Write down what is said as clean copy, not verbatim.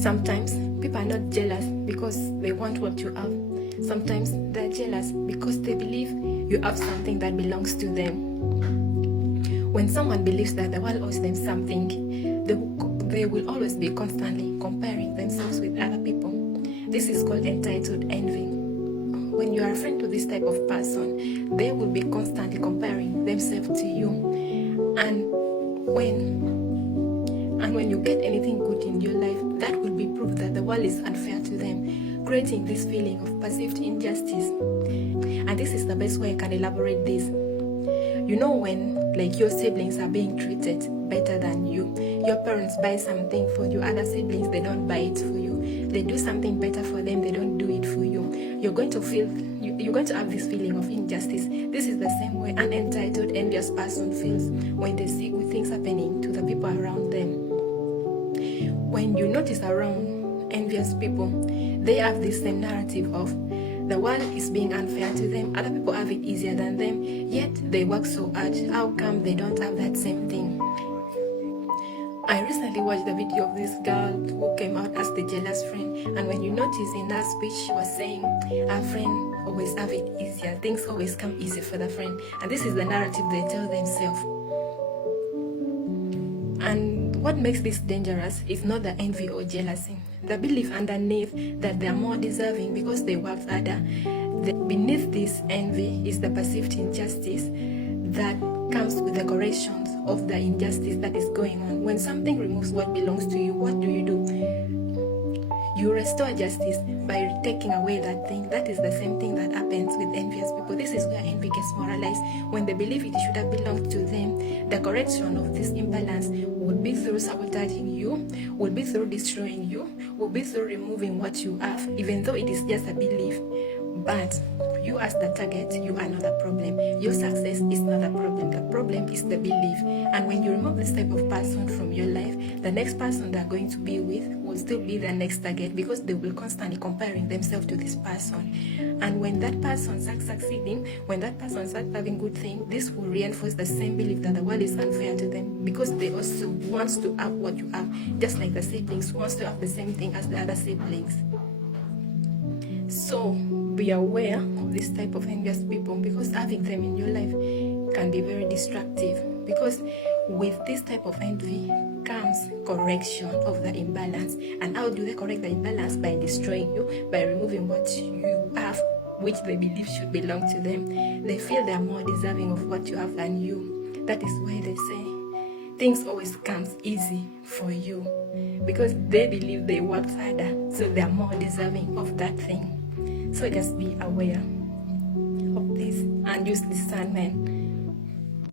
Sometimes people are not jealous because they want what you have. Sometimes they're jealous because they believe you have something that belongs to them. When someone believes that the world owes them something, they will always be constantly comparing themselves with other people. This is called entitled envy. When you are a friend to this type of person, they will be constantly comparing themselves to you. And when you get anything good in your life, that will be proof that the world is unfair to them, creating this feeling of perceived injustice. And this is the best way I can elaborate this. You know, when like your siblings are being treated better than you, your parents buy something for you, other siblings, they don't buy it for you, they do something better for them, they don't do it for you, you're going to have this feeling of injustice. This is the same way an entitled, envious person feels when they see good things happening to the people around them. When you notice around envious people, they have this same narrative of the world is being unfair to them, other people have it easier than them, yet they work so hard. How come they don't have that same thing? I recently watched the video of this girl who came out as the jealous friend, and when you notice in that speech, she was saying her friend always have it easier, things always come easy for the friend, and this is the narrative they tell themselves. And what makes this dangerous is not the envy or jealousy, the belief underneath that they are more deserving because they worked harder. Beneath this envy is the perceived injustice that comes with the corrections of the injustice that is going on. When something removes what belongs to you, what do? You restore justice by taking away that thing. That is the same thing that happens with envious people. This is where envy gets moralized. When they believe it should have belonged to them, the correction of this imbalance would be through sabotaging you, would be through destroying you, would be through removing what you have, even though it is just a belief. But you as the target, you are not the problem. Your success is not the problem. The problem is the belief. And when you remove this type of person from your life, the next person they're going to be with will still be the next target, because they will constantly comparing themselves to this person. And when that person starts succeeding, when that person starts having good things, this will reinforce the same belief that the world is unfair to them, because they also want to have what you have, just like the siblings wants to have the same thing as the other siblings. So be aware of this type of envious people, because having them in your life can be very destructive. Because with this type of envy comes correction of the imbalance. And how do they correct the imbalance? By destroying you, by removing what you have, which they believe should belong to them. They feel they are more deserving of what you have than you. That is why they say things always comes easy for you, because they believe they worked harder, so they are more deserving of that thing. So just be aware of this and use discernment